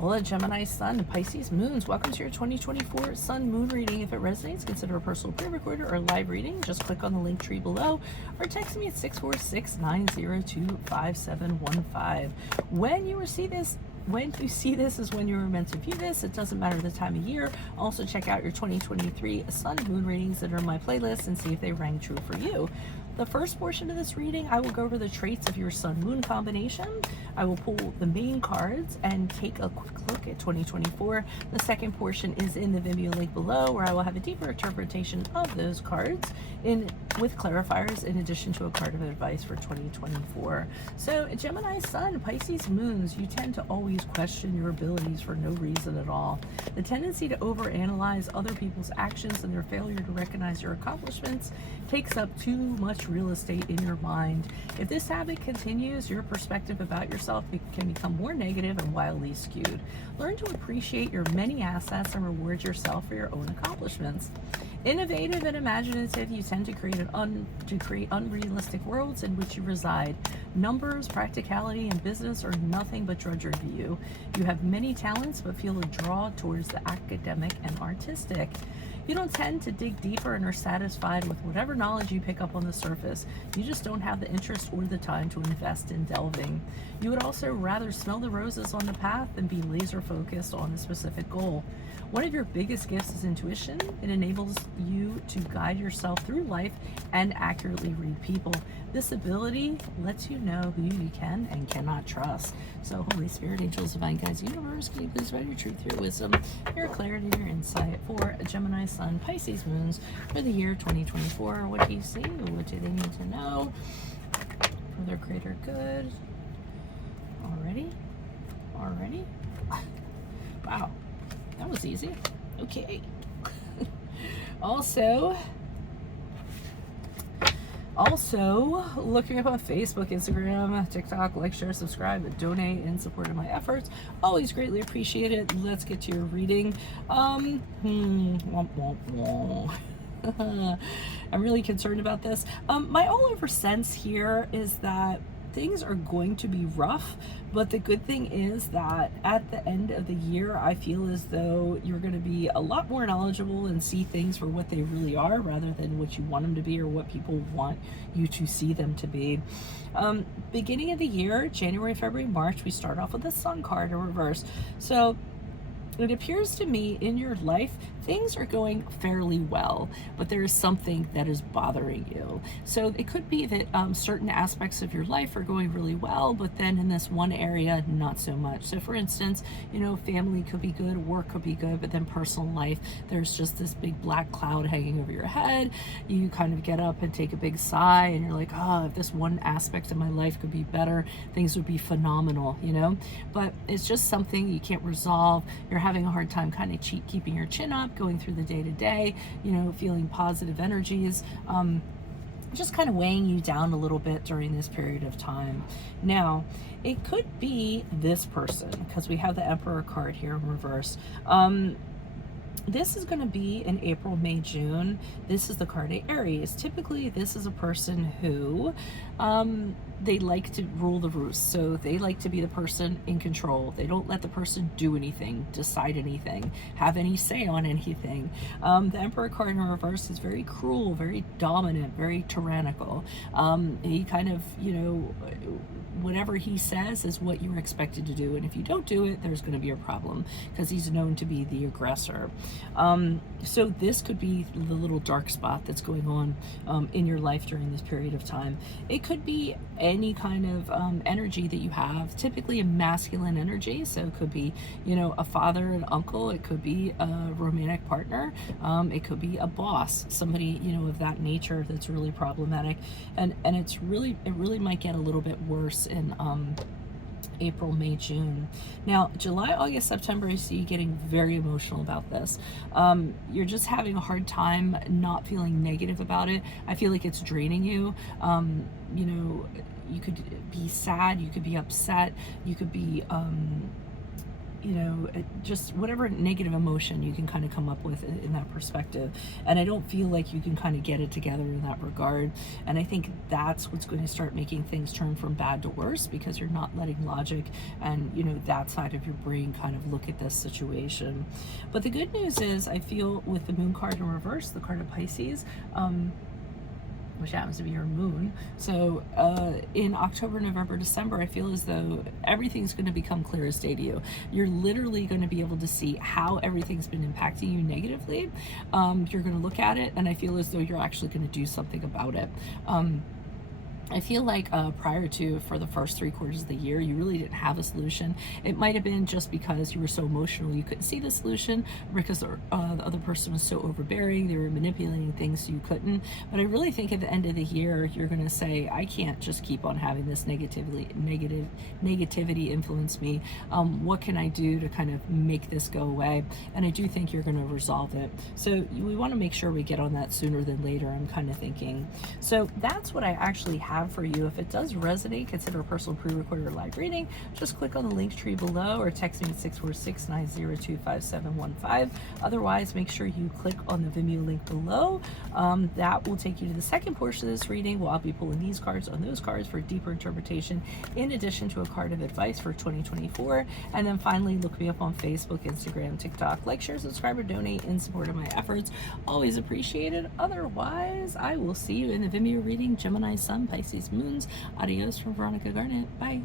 Hola, Gemini Sun, Pisces Moons. Welcome to your 2024 Sun Moon reading. If it resonates, consider a personal pre-recorder or live reading. Just click on the link tree below or text me at 646-902-5715. When you see this is when you were meant to view this. It doesn't matter the time of year. Also check out your 2023 Sun Moon readings that are in my playlist and see if they rang true for you. The first portion of this reading, I will go over the traits of your Sun-Moon combination. I will pull the main cards and take a quick look at 2024. The second portion is in the Vimeo link below, where I will have a deeper interpretation of those cards with clarifiers, in addition to a card of advice for 2024. So, Gemini Sun, Pisces Moons, you tend to always question your abilities for no reason at all. The tendency to overanalyze other people's actions and their failure to recognize your accomplishments takes up too much real estate in your mind. If this habit continues, your perspective about yourself can become more negative and wildly skewed. Learn to appreciate your many assets and reward yourself for your own accomplishments. Innovative and imaginative, you tend to create unrealistic worlds in which you reside. Numbers, practicality, and business are nothing but drudgery to you. You have many talents, but feel a draw towards the academic and artistic. You don't tend to dig deeper and are satisfied with whatever knowledge you pick up on the surface. You just don't have the interest or the time to invest in delving. You would also rather smell the roses on the path than be laser focused on a specific goal. One of your biggest gifts is intuition. It enables you to guide yourself through life and accurately read people. This ability lets you know who you can and cannot trust. So, Holy Spirit, angels, divine guides, universe, can you please provide your truth, your wisdom, your clarity, your insight for a Gemini Sun, Pisces Moons for the year 2024? What do you see? What do they need to know for their greater good? Already? Wow. That was easy. Okay. Also, look me up on Facebook, Instagram, TikTok, like, share, subscribe, donate in support of my efforts. Always greatly appreciate it. Let's get to your reading. I'm really concerned about this. My all over sense here is that things are going to be rough, but the good thing is that at the end of the year, I feel as though you're going to be a lot more knowledgeable and see things for what they really are rather than what you want them to be or what people want you to see them to be. Beginning of the year, January, February, March, we start off with the Sun card in reverse. So it appears to me in your life, things are going fairly well, but there is something that is bothering you. So it could be that certain aspects of your life are going really well, but then in this one area, not so much. So for instance, family could be good, work could be good, but then personal life, there's just this big black cloud hanging over your head. You kind of get up and take a big sigh and you're like, oh, if this one aspect of my life could be better, things would be phenomenal, But it's just something you can't resolve. You're having a hard time kind of keeping your chin up, going through the day-to-day, feeling positive energies, just kind of weighing you down a little bit during this period of time. Now, it could be this person, because we have the Emperor card here in reverse. This is going to be in April, May, June. This is the card of Aries. Typically, this is a person who they like to rule the roost. So they like to be the person in control. They don't let the person do anything, decide anything, have any say on anything. The Emperor card in reverse is very cruel, very dominant, very tyrannical. He kind of, whatever he says is what you're expected to do. And if you don't do it, there's going to be a problem because he's known to be the aggressor. So this could be the little dark spot that's going on in your life during this period of time. It could be any kind of energy that you have, typically a masculine energy. So it could be, a father, an uncle. It could be a romantic partner. It could be a boss, somebody, of that nature that's really problematic. And it really might get a little bit worse in April, May, June. Now, July, August, September, I see you getting very emotional about this. You're just having a hard time not feeling negative about it. I feel like it's draining you. You could be sad, you could be upset, you could be just whatever negative emotion you can kind of come up with in that perspective. And I don't feel like you can kind of get it together in that regard. And I think that's what's going to start making things turn from bad to worse, because you're not letting logic and, that side of your brain kind of look at this situation. But the good news is, I feel with the moon card in reverse, the card of Pisces, which happens to be your moon. So in October, November, December, I feel as though everything's going to become clear as day to you. You're literally going to be able to see how everything's been impacting you negatively. You're going to look at it, and I feel as though you're actually going to do something about it. I feel like prior to, for the first 3 quarters of the year, you really didn't have a solution. It might have been just because you were so emotional you couldn't see the solution, because the other person was so overbearing, they were manipulating things so you couldn't. But I really think at the end of the year, you're going to say, I can't just keep on having this negativity influence me. What can I do to kind of make this go away? And I do think you're going to resolve it. So we want to make sure we get on that sooner than later, I'm kind of thinking. So that's what I actually have for you. If it does resonate, consider a personal pre-recorded live reading. Just click on the link tree below or text me at 646-902-5715. Otherwise, make sure you click on the Vimeo link below. That will take you to the second portion of this reading, where I'll be pulling these cards on those cards for deeper interpretation, in addition to a card of advice for 2024. And then finally, look me up on Facebook, Instagram, TikTok. Like, share, subscribe, or donate in support of my efforts. Always appreciated. Otherwise, I will see you in the Vimeo reading, Gemini Sun, Pisces Moons. Adios from Veronica Garnett. Bye.